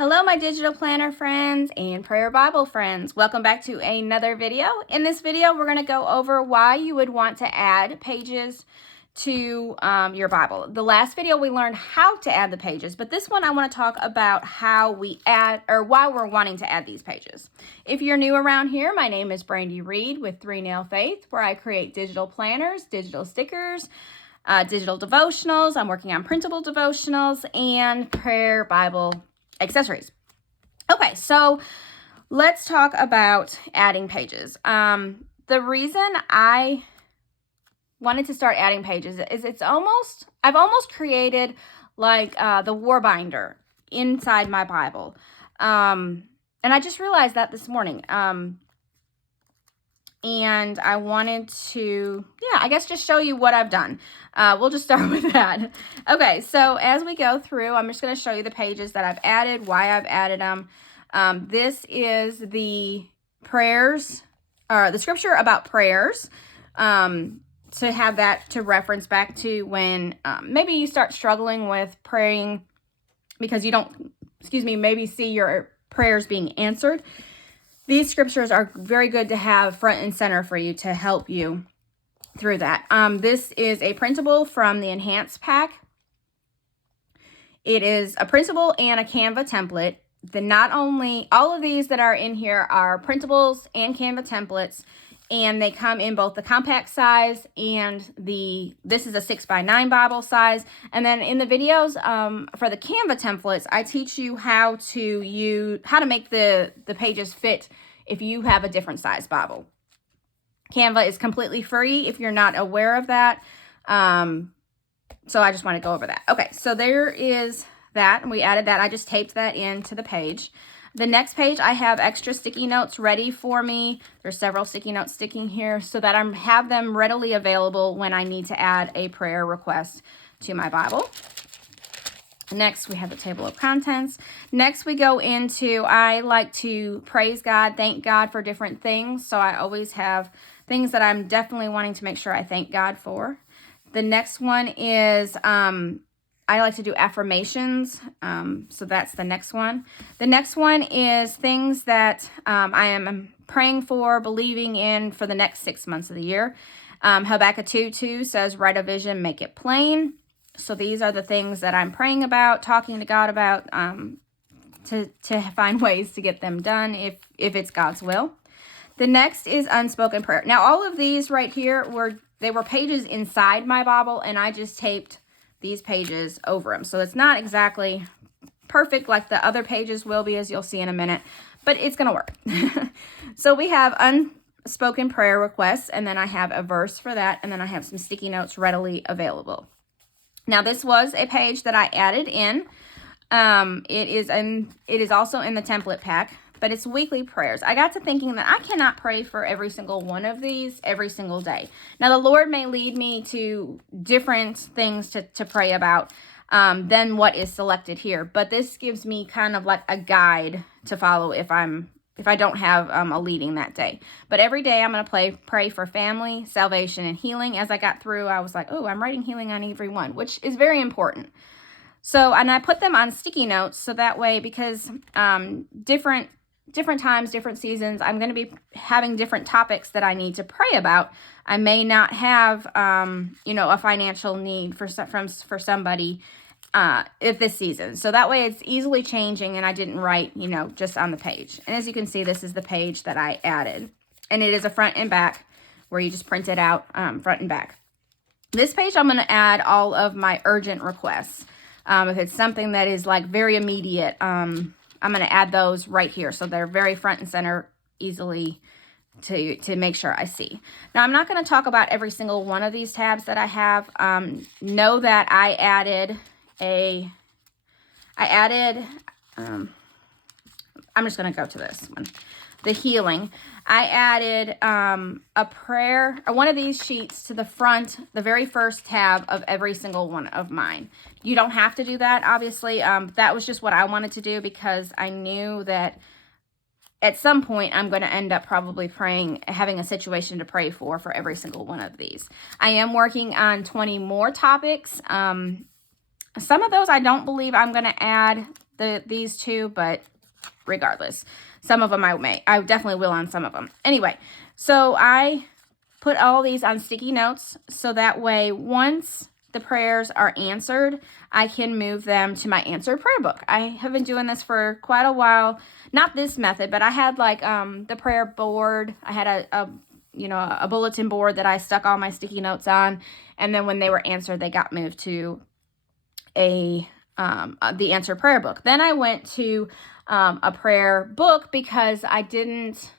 Hello, my digital planner friends and prayer Bible friends. Welcome back to another video. In this video, we're going to go over why you would want to add pages to your Bible. The last video, we learned how to add the pages, but this one I want to talk about how we add or why we're wanting to add these pages. If you're new around here, my name is Brandy Reed with 3 Nail Faith, where I create digital planners, digital stickers, digital devotionals. I'm working on printable devotionals and prayer Bible accessories. Okay, so let's talk about adding pages. The reason I wanted to start adding pages is I've almost created like the war binder inside my Bible. And I just realized that this morning. And I wanted to, I guess just show you what I've done. We'll just start with that. Okay, so as we go through, I'm just going to show you the pages that I've added, why I've added them. This is the prayers, or the scripture about prayers, to have that to reference back to when maybe you start struggling with praying because you don't, maybe see your prayers being answered. These scriptures are very good to have front and center for you to help you through that. This is a printable from the Enhanced pack. It is a printable and a Canva template. Not only all of these that are in here are printables and Canva templates, and they come in both the compact size and this is a 6x9 Bible size. And then in the videos for the Canva templates, I teach you how to make the pages fit if you have a different size Bible. Canva is completely free if you're not aware of that. So I just want to go over that. Okay, so there is that, and we added that. I just taped that into the page. The next page, I have extra sticky notes ready for me. There's several sticky notes sticking here so that I have them readily available when I need to add a prayer request to my Bible. Next, we have the table of contents. Next, we go into, I like to praise God, thank God for different things. So I always have things that I'm definitely wanting to make sure I thank God for. The next one is, I like to do affirmations, so that's the next one. The next one is things that I am praying for, believing in for the next 6 months of the year. Habakkuk 2:2 says, write a vision, make it plain. So these are the things that I'm praying about, talking to God about, to find ways to get them done if it's God's will. The next is unspoken prayer. Now, all of these right here were pages inside my Bible, and I just taped these pages over them. So it's not exactly perfect like the other pages will be, as you'll see in a minute, but it's going to work. So we have unspoken prayer requests, and then I have a verse for that, and then I have some sticky notes readily available. Now, this was a page that I added in. It is also in the template pack, but it's weekly prayers. I got to thinking that I cannot pray for every single one of these every single day. Now, the Lord may lead me to different things to pray about than what is selected here, but this gives me kind of like a guide to follow if I don't have a leading that day. But every day I'm going to pray for family, salvation, and healing. As I got through, I was like, oh, I'm writing healing on every one, which is very important. So, and I put them on sticky notes so that way, because different times, different seasons, I'm going to be having different topics that I need to pray about. I may not have, a financial need for somebody this season. So that way it's easily changing, and I didn't write, just on the page. And as you can see, this is the page that I added. And it is a front and back where you just print it out front and back. This page, I'm going to add all of my urgent requests. If it's something that is like very immediate, I'm going to add those right here. So they're very front and center, easily to make sure I see. Now, I'm not going to talk about every single one of these tabs that I have. Know that I added I'm just going to go to this one, the healing. I added a prayer, one of these sheets to the front, the very first tab of every single one of mine. You don't have to do that, obviously. That was just what I wanted to do because I knew that at some point I'm going to end up probably having a situation to pray for every single one of these. I am working on 20 more topics. Some of those I don't believe I'm going to add these two, but regardless, some of them I definitely will on some of them. Anyway, so I put all these on sticky notes so that way once the prayers are answered, I can move them to my answered prayer book. I have been doing this for quite a while. Not this method, but I had like the prayer board. I had a bulletin board that I stuck all my sticky notes on, and then when they were answered, they got moved to the answered prayer book. Then I went to a prayer book because I couldn't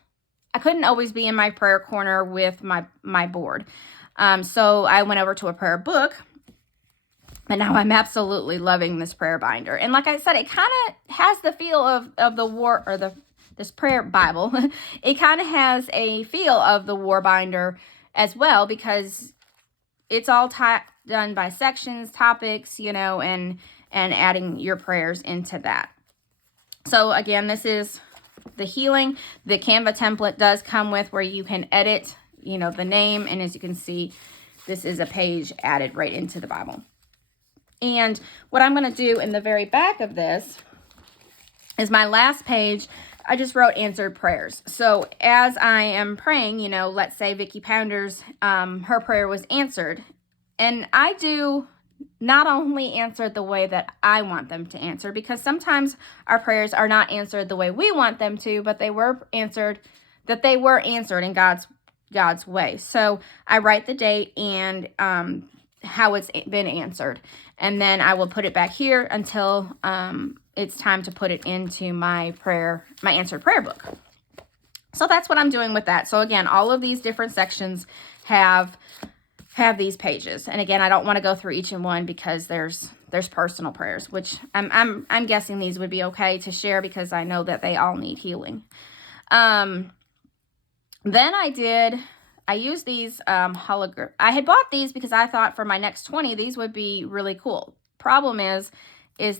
always be in my prayer corner with my board. So I went over to a prayer book, and now I'm absolutely loving this prayer binder. And like I said, it kind of has the feel of the war, or this prayer Bible. It kind of has a feel of the war binder as well, because it's all done by sections, topics, and adding your prayers into that. So again, this is the healing. The Canva template does come with where you can edit, the name. And as you can see, this is a page added right into the Bible. And what I'm going to do in the very back of this is my last page. I just wrote answered prayers. So as I am praying, let's say Vicki Pounder's, her prayer was answered. And I do not only answer the way that I want them to answer, because sometimes our prayers are not answered the way we want them to, but they were answered in God's way. So I write the date and how it's been answered. And then I will put it back here until it's time to put it into my answered prayer book. So that's what I'm doing with that. So again, all of these different sections have these pages. And again, I don't want to go through each one because there's personal prayers, which I'm guessing these would be okay to share because I know that they all need healing. Then I used these hologram. I had bought these because I thought for my next 20, these would be really cool. Problem is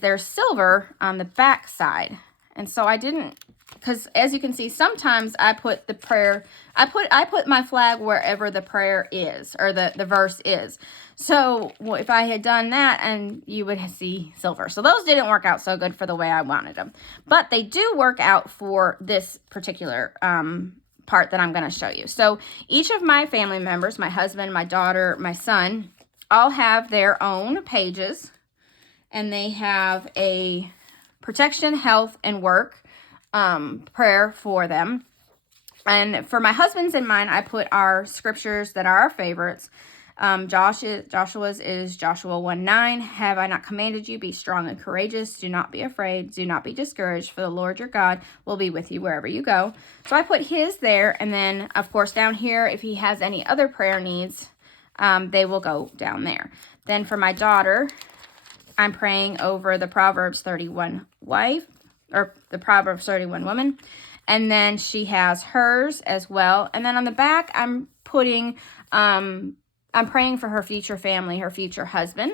there's silver on the back side. And so I didn't, because as you can see, sometimes I put the prayer, I put my flag wherever the prayer is, or the verse is. So if I had done that, and you would see silver. So those didn't work out so good for the way I wanted them. But they do work out for this particular part that I'm going to show you. So each of my family members, my husband, my daughter, my son, all have their own pages. And they have a protection, health, and work prayer for them. And for my husband's and mine, I put our scriptures that are our favorites. Joshua's is Joshua 1:9. Have I not commanded you? Be strong and courageous. Do not be afraid. Do not be discouraged, for the Lord your God will be with you wherever you go. So I put his there. And then, of course, down here, if he has any other prayer needs, they will go down there. Then for my daughter, I'm praying over the Proverbs 31 wife, or the Proverbs 31 woman. And then she has hers as well. And then on the back, I'm putting, I'm praying for her future family, her future husband.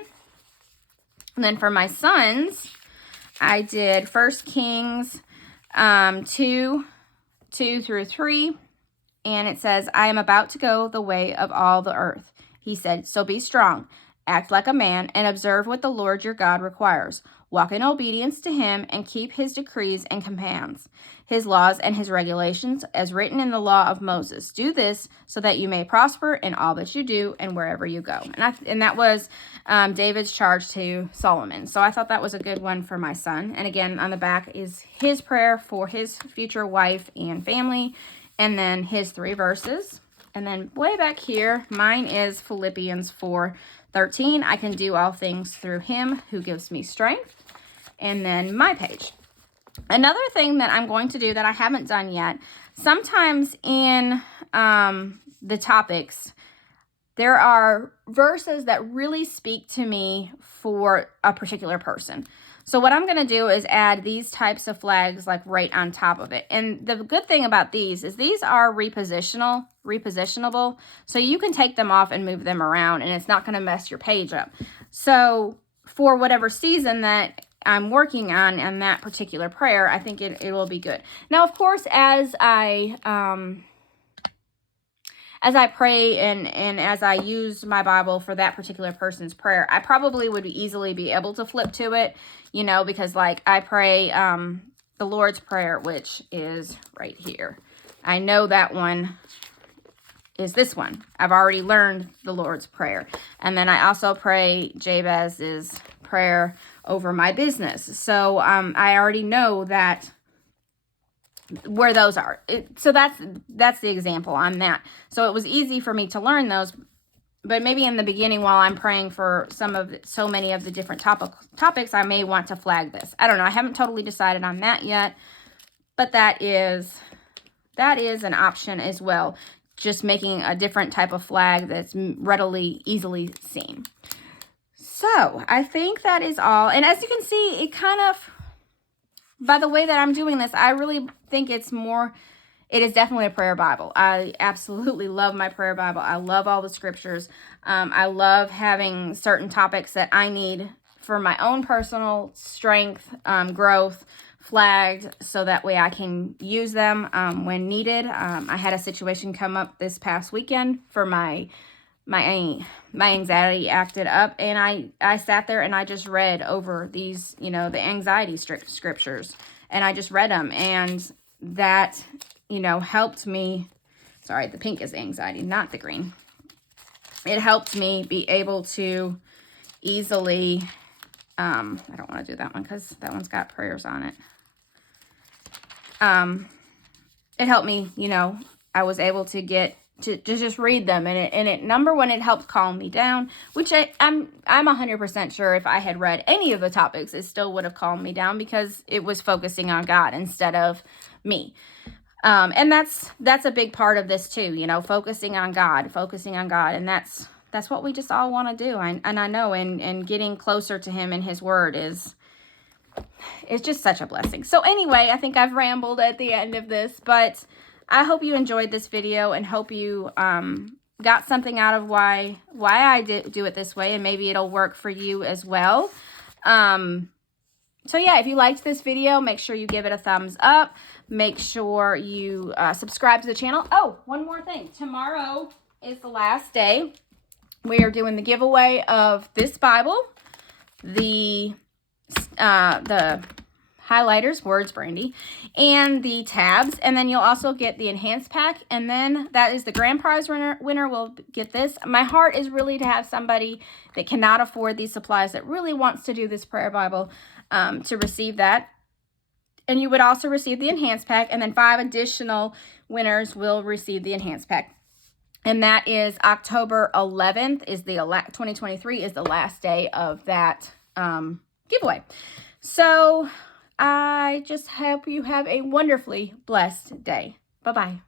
And then for my sons, I did 1 Kings 2 through 3. And it says, I am about to go the way of all the earth. He said, so be strong. Act like a man and observe what the Lord your God requires. Walk in obedience to him and keep his decrees and commands, his laws and his regulations as written in the law of Moses. Do this so that you may prosper in all that you do and wherever you go. And that was David's charge to Solomon. So I thought that was a good one for my son. And again, on the back is his prayer for his future wife and family, and then his 3 verses. And then way back here, mine is Philippians 4:13. I can do all things through him who gives me strength. And then my page. Another thing that I'm going to do that I haven't done yet, sometimes in the topics, there are verses that really speak to me for a particular person. So what I'm going to do is add these types of flags like right on top of it. And the good thing about these is these are repositionable. So you can take them off and move them around and it's not going to mess your page up. So for whatever season that I'm working on that particular prayer, I think it will be good. Now, of course, as I as I pray and as I use my Bible for that particular person's prayer, I probably would easily be able to flip to it, you know, because like I pray the Lord's Prayer, which is right here. I know that one is this one. I've already learned the Lord's Prayer. And then I also pray Jabez's prayer over my business. So I already know that where those are. So that's the example on that. So it was easy for me to learn those, but maybe in the beginning while I'm praying for so many of the different topics, I may want to flag this. I don't know. I haven't totally decided on that yet, but that is an option as well. Just making a different type of flag that's easily seen. So I think that is all. And as you can see, it kind of, by the way that I'm doing this, I really think it is definitely a prayer Bible. I absolutely love my prayer Bible. I love all the scriptures. I love having certain topics that I need for my own personal strength, growth, flagged, so that way I can use them when needed. I had a situation come up this past weekend for my anxiety acted up, and I sat there and I just read over these, you know, the anxiety scriptures, and I just read them, and that, you know, helped me. Sorry, the pink is anxiety, not the green. It helped me be able to easily, I don't want to do that one because that one's got prayers on it. It helped me, you know, I was able to get to just read them, and it number one, it helped calm me down, which I'm 100% sure if I had read any of the topics, it still would have calmed me down because it was focusing on God instead of me. And that's a big part of this too, you know, focusing on God, and that's what we just all want to do. And I know, and getting closer to Him and His Word it's just such a blessing. So anyway, I think I've rambled at the end of this, but I hope you enjoyed this video and hope you got something out of why I do it this way, and maybe it'll work for you as well. So yeah, if you liked this video, make sure you give it a thumbs up. Make sure you subscribe to the channel. Oh, one more thing. Tomorrow is the last day. We are doing the giveaway of this Bible, the highlighters, words, Brandy, and the tabs, and then you'll also get the enhanced pack, and then that is the grand prize winner will get this. My heart is really to have somebody that cannot afford these supplies that really wants to do this prayer Bible to receive that. And you would also receive the enhanced pack, and then 5 additional winners will receive the enhanced pack. And that is October 11th is 2023 is the last day of that giveaway. So I just hope you have a wonderfully blessed day. Bye-bye.